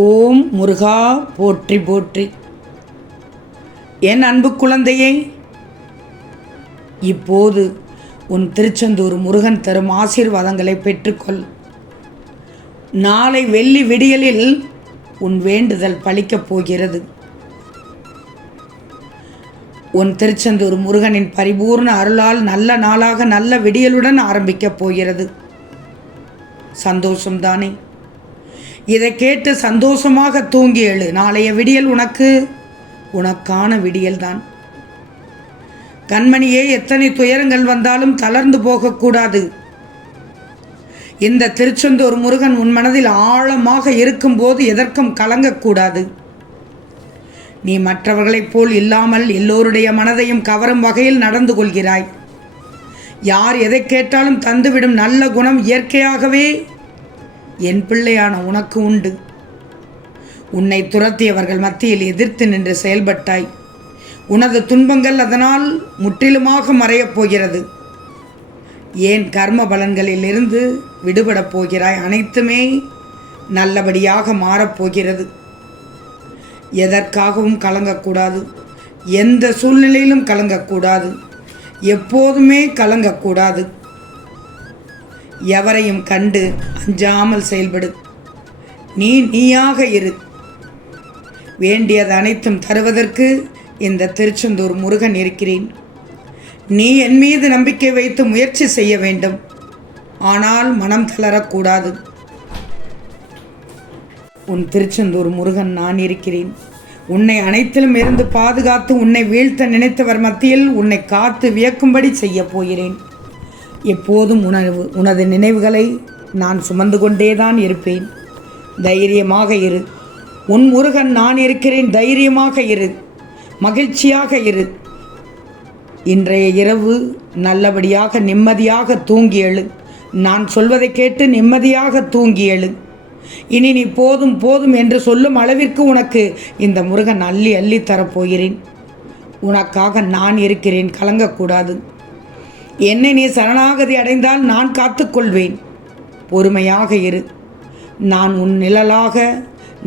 ஓம் முருகா போற்றி போற்றி. என் அன்பு குழந்தையே, இப்போது உன் திருச்செந்தூர் முருகன் தரும் ஆசீர்வாதங்களை பெற்றுக்கொள். நாளை வெள்ளி விடியலில் உன் வேண்டுதல் பலிக்கப் போகிறது. உன் திருச்செந்தூர் முருகனின் பரிபூர்ண அருளால் நல்ல நாளாக நல்ல விடியலுடன் ஆரம்பிக்கப் போகிறது. சந்தோஷம்தானே? இதை கேட்டு சந்தோஷமாக தூங்கி எழு. நாளைய விடியல் உனக்கான விடியல்தான். கண்மணியே, எத்தனை துயரங்கள் வந்தாலும் தளர்ந்து போகக்கூடாது. இந்த திருச்செந்தூர் முருகன் உன் மனதில் ஆழமாக இருக்கும்போது எதற்கும் கலங்கக்கூடாது. நீ மற்றவர்களைப் போல் இல்லாமல் எல்லோருடைய மனதையும் கவரும் வகையில் நடந்து கொள்கிறாய். யார் எதை கேட்டாலும் தந்துவிடும் நல்ல குணம் இயற்கையாகவே என் பிள்ளையான உனக்கு உண்டு. உன்னை துரத்தியவர்கள் மத்தியில் எதிர்த்து நின்று செயல்பட்டாய். உனது துன்பங்கள் அதனால் முற்றிலுமாக மறையப் போகிறது. ஏன் கர்ம பலன்களில் இருந்து விடுபடப் போகிறாய். அனைத்துமே நல்லபடியாக மாறப்போகிறது. எதற்காகவும் கலங்கக்கூடாது. எந்த சூழ்நிலையிலும் கலங்கக்கூடாது. எப்போதுமே கலங்கக்கூடாது. எவரையும் கண்டு அஞ்சாமல் செயல்படு. நீயாக இரு. வேண்டியது அனைத்தும் தருவதற்கு இந்த திருச்செந்தூர் முருகன் இருக்கிறேன். நீ என் மீது நம்பிக்கை வைத்து முயற்சி செய்ய வேண்டும். ஆனால் மனம் தளரக்கூடாது. உன் திருச்செந்தூர் முருகன் நான் இருக்கிறேன். உன்னை அனைத்திலும் இருந்து பாதுகாத்து உன்னை வீழ்த்த நினைத்தவர் மத்தியில் உன்னை காத்து வியக்கும்படி செய்ய போகிறேன். எப்போதும் உனது நினைவுகளை நான் சுமந்து கொண்டேதான் இருப்பேன். தைரியமாக இரு. உன் முருகன் நான் இருக்கிறேன். தைரியமாக இரு. மகிழ்ச்சியாக இரு. இன்றைய இரவு நல்லபடியாக நிம்மதியாக தூங்கி எழு. நான் சொல்வதை கேட்டு நிம்மதியாக தூங்கி எழு. இனி நீ போதும் போதும் என்று சொல்லும் அளவிற்கு உனக்கு இந்த முருகன் அள்ளி அள்ளி தரப்போகிறேன். உனக்காக நான் இருக்கிறேன். கலங்கக்கூடாது. என்னை நீ சரணாகதி அடைந்தால் நான் காத்துக்கொள்வேன். பொறுமையாக இரு. நான் உன் நிழலாக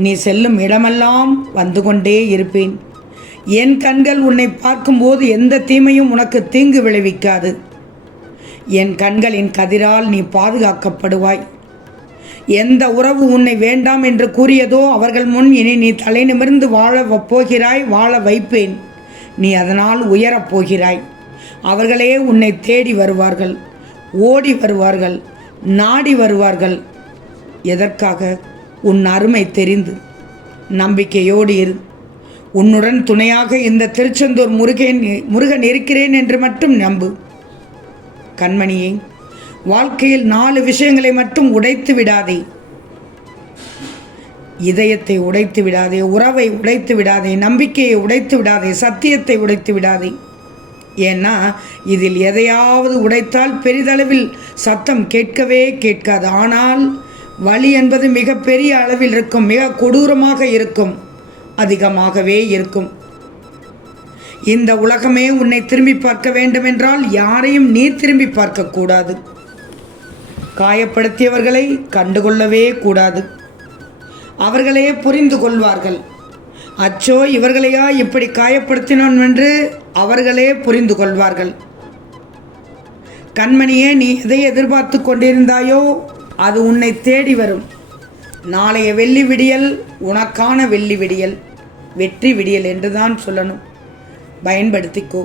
நீ செல்லும் இடமெல்லாம் வந்து கொண்டே இருப்பேன். என் கண்கள் உன்னை பார்க்கும்போது எந்த தீமையும் உனக்கு தீங்கு விளைவிக்காது. என் கண்களின் கதிரால் நீ பாதுகாக்கப்படுவாய். எந்த உறவு உன்னை வேண்டாம் என்று கூறியதோ அவர்கள் முன் இனி நீ தலை நிமிர்ந்து வாழ போகிறாய். வாழ வைப்பேன். நீ அதனால் உயரப் போகிறாய். அவர்களே உன்னை தேடி வருவார்கள். ஓடி வருவார்கள். நாடி வருவார்கள். எதற்காக? உன் அருமை தெரிந்து. நம்பிக்கையோடு இரு. உன்னுடன் துணையாக இந்த திருச்செந்தூர் முருகன் இருக்கிறேன் என்று மட்டும் நம்பு. கண்மணியே, வாழ்க்கையில் 4 விஷயங்களை மட்டும் உடைத்து விடாதே. இதயத்தை உடைத்து விடாதே. உறவை உடைத்து விடாதே. நம்பிக்கையை உடைத்து விடாதே. சத்தியத்தை உடைத்து விடாதே. ஏன்னா இதில் எதையாவது உடைத்தால் பெரிதளவில் சத்தம் கேட்கவே கேட்காது. ஆனால் வலி என்பது மிக பெரிய அளவில் இருக்கும். மிக கொடூரமாக இருக்கும். அதிகமாகவே இருக்கும். இந்த உலகமே உன்னை திரும்பி பார்க்க வேண்டுமென்றால் யாரையும் நீ திரும்பி பார்க்கக்கூடாது. காயப்படுத்தியவர்களை கண்டுகொள்ளவே கூடாது. அவர்களே புரிந்து கொள்வார்கள். அச்சோ, இவர்களையா இப்படி காயப்படுத்தினோம் என்று அவர்களே புரிந்து கொள்வார்கள். கண்மணியே, நீ எதை எதிர்பார்த்து கொண்டிருந்தாயோ அது உன்னை தேடி வரும். நாளைய வெள்ளி விடியல் உனக்கான வெள்ளி விடியல், வெற்றி விடியல் என்றுதான் சொல்லணும். பயன்படுத்திக்கோ.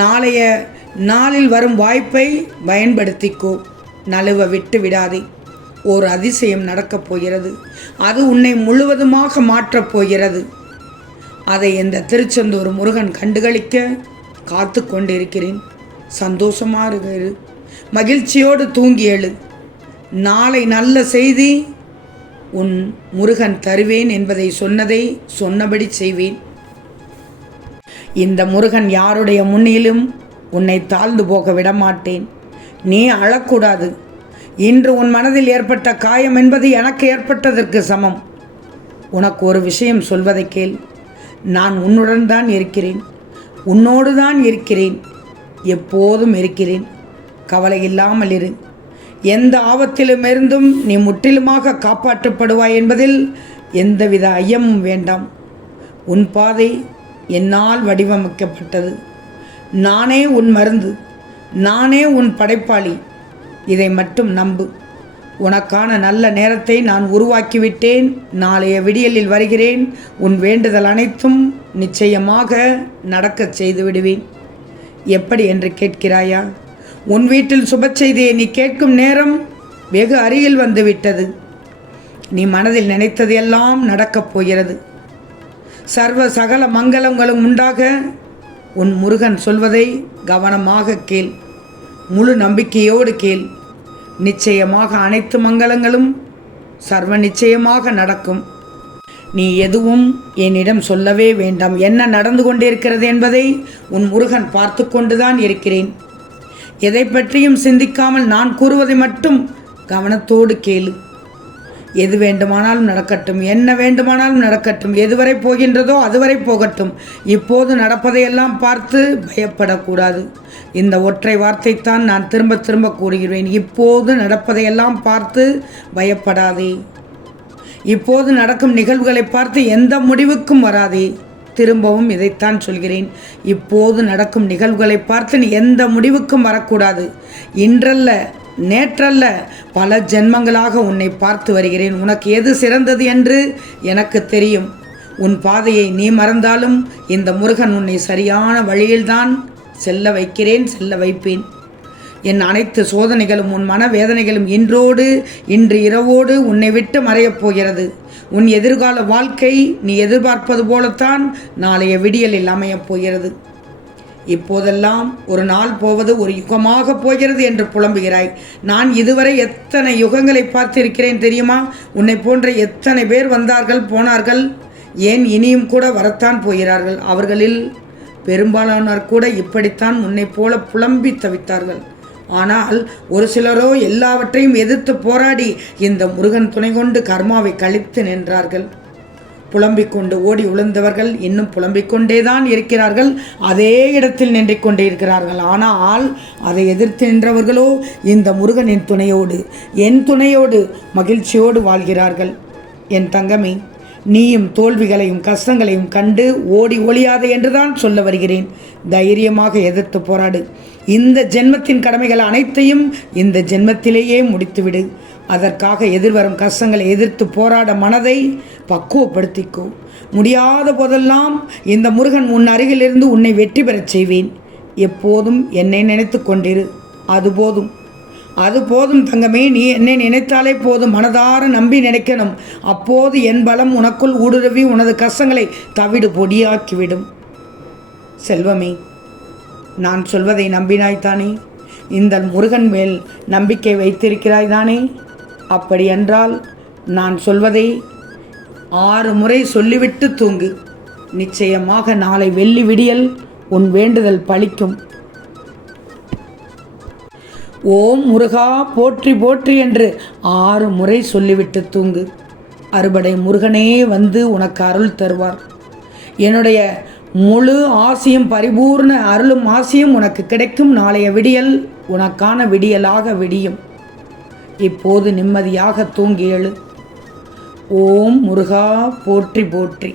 நாளைய நாளில் வரும் வாய்ப்பை பயன்படுத்திக்கோ. நழுவ விட்டு விடாதே. ஒரு அதிசயம் நடக்கப் போகிறது. அது உன்னை முழுவதுமாக மாற்றப் போகிறது. அதை இந்த திருச்செந்தூர் முருகன் கண்டுகளிக்க காத்து கொண்டிருக்கிறேன். சந்தோஷமாக இரு. மகிழ்ச்சியோடு தூங்கி எழு. நாளை நல்ல செய்தி உன் முருகன் தருவேன் என்பதை சொன்னபடி செய்வேன். இந்த முருகன் யாருடைய முன்னிலும் உன்னை தாழ்ந்து போக விடமாட்டேன். நீ அழக்கூடாது. இன்று உன் மனதில் ஏற்பட்ட காயம் என்பது எனக்கு ஏற்பட்டதற்கு சமம். உனக்கு ஒரு விஷயம் சொல்வதை கேள். நான் உன்னுடன் தான் இருக்கிறேன். உன்னோடு தான் இருக்கிறேன். எப்போதும் இருக்கிறேன். கவலை இல்லாமல் இரு. எந்த ஆபத்திலுமிருந்தும் நீ முற்றிலுமாக காப்பாற்றப்படுவாய் என்பதில் எந்தவித ஐயமும் வேண்டாம். உன் பாதை என்னால் வடிவமைக்கப்பட்டது. நானே உன் மருந்து, நானே உன் படைப்பாளி. இதை மட்டும் நம்பு. உனக்கான நல்ல நேரத்தை நான் உருவாக்கிவிட்டேன். நாளைய விடியலில் வருகிறேன். உன் வேண்டுதல் அனைத்தும் நிச்சயமாக நடக்கச் செய்து விடுவேன். எப்படி என்று கேட்கிறாயா? உன் வீட்டில் சுப செய்தியை நீ கேட்கும் நேரம் வெகு அருகில் வந்துவிட்டது. நீ மனதில் நினைத்ததெல்லாம் நடக்கப் போகிறது. சர்வ சகல மங்களங்களும் உண்டாக உன் முருகன் சொல்வதை கவனமாக கேள். முழு நம்பிக்கையோடு கேள். நிச்சயமாக அனைத்து மங்களங்களும் சர்வ நிச்சயமாக நடக்கும். நீ எதுவும் என்னிடம் சொல்லவே வேண்டாம். என்ன நடந்து கொண்டிருக்கிறது என்பதை உன் முருகன் பார்த்து கொண்டுதான் இருக்கிறேன். எதை பற்றியும் சிந்திக்காமல் நான் கூறுவதை மட்டும் கவனத்தோடு கேளு. எது வேண்டுமானாலும் நடக்கட்டும், என்ன வேண்டுமானாலும் நடக்கட்டும், எதுவரை போகின்றதோ அதுவரை போகட்டும். இப்போது நடப்பதையெல்லாம் பார்த்து பயப்படக்கூடாது. இந்த ஒற்றை வார்த்தைத்தான் நான் திரும்ப திரும்ப கூறுகிறேன். இப்போது நடப்பதையெல்லாம் பார்த்து பயப்படாதே. இப்போது நடக்கும் நிகழ்வுகளை பார்த்து எந்த முடிவுக்கும் வராதே. திரும்பவும் இதைத்தான் சொல்கிறேன். இப்போது நடக்கும் நிகழ்வுகளை பார்த்து நீ எந்த முடிவுக்கும் வரக்கூடாது. இன்றல்ல, நேற்றல்ல, பல ஜென்மங்களாக உன்னை பார்த்து வருகிறேன். உனக்கு எது சிறந்தது என்று எனக்கு தெரியும். உன் பாதையை நீ மறந்தாலும் இந்த முருகன் உன்னை சரியான வழியில்தான் செல்ல வைக்கிறேன், செல்ல வைப்பேன். என் அனைத்து சோதனைகளும் உன் மனவேதனைகளும் இன்று இரவோடு உன்னை விட்டு மறையப் போகிறது. உன் எதிர்கால வாழ்க்கை நீ எதிர்பார்ப்பது போலத்தான் நாளைய விடியலில் அமையப் போகிறது. இப்போதெல்லாம் ஒரு நாள் போவது ஒரு யுகமாக போகிறது என்று புலம்புகிறாய். நான் இதுவரை எத்தனை யுகங்களை பார்த்திருக்கிறேன் தெரியுமா? உன்னை போன்ற எத்தனை பேர் வந்தார்கள், போனார்கள், ஏன் இனியும் கூட வரத்தான் போகிறார்கள். அவர்களில் பெரும்பாலானோர் கூட இப்படித்தான் உன்னை போல புலம்பி தவித்தார்கள். ஆனால் ஒரு சிலரோ எல்லாவற்றையும் எதிர்த்து போராடி இந்த முருகன் துணை கொண்டு கர்மாவை கழித்து நின்றார்கள். புலம்பிக் கொண்டு ஓடி உழுந்தவர்கள் இன்னும் புலம்பிக் கொண்டேதான் இருக்கிறார்கள். அதே இடத்தில் நின்று கொண்டே இருக்கிறார்கள். ஆனால் அதை எதிர்த்து நின்றவர்களோ இந்த முருகனின் துணையோடு, என் துணையோடு மகிழ்ச்சியோடு வாழ்கிறார்கள். என் தங்கமே, நீயும் தோல்விகளையும் கஷ்டங்களையும் கண்டு ஓடி ஒளியாதே என்றுதான் சொல்ல வருகிறேன். தைரியமாக எதிர்த்து போராடு. இந்த ஜென்மத்தின் கடமைகள் அனைத்தையும் இந்த ஜென்மத்திலேயே முடித்துவிடு. அதற்காக எதிர்வரும் கஷ்டங்களை எதிர்த்து போராட மனதை பக்குவப்படுத்திக்கோ. முடியாத போதெல்லாம் இந்த முருகன் உன் அருகிலிருந்து உன்னை வெற்றி பெறச் செய்வேன். எப்போதும் என்னை நினைத்து கொண்டிரு. அது போதும் தங்கமே. நீ என்னை நினைத்தாலே போதும். மனதார நம்பி நினைக்கணும். அப்போது என் பலம் உனக்குள் ஊடுருவி உனது கஷ்டங்களை தவிடு பொடியாக்கிவிடும். செல்வமே, நான் சொல்வதை நம்பினாய்தானே? இந்த முருகன் மேல் நம்பிக்கை வைத்திருக்கிறாய் தானே? அப்படியென்றால் நான் சொல்வதை 6 முறை சொல்லிவிட்டு தூங்கு. நிச்சயமாக நாளை வெள்ளி விடியல் உன் வேண்டுதல் பலிக்கும். ஓம் முருகா போற்றி போற்றி என்று 6 முறை சொல்லிவிட்டு தூங்கு. அறுபடை முருகனே வந்து உனக்கு அருள் தருவார். என்னுடைய முழு ஆசியும், பரிபூர்ண அருளும் ஆசியும் உனக்கு கிடைக்கும். நாளைய விடியல் உனக்கான விடியலாக விடியும். இப்போது நிம்மதியாக தூங்கி எழு. ஓம் முருகா போற்றி போற்றி.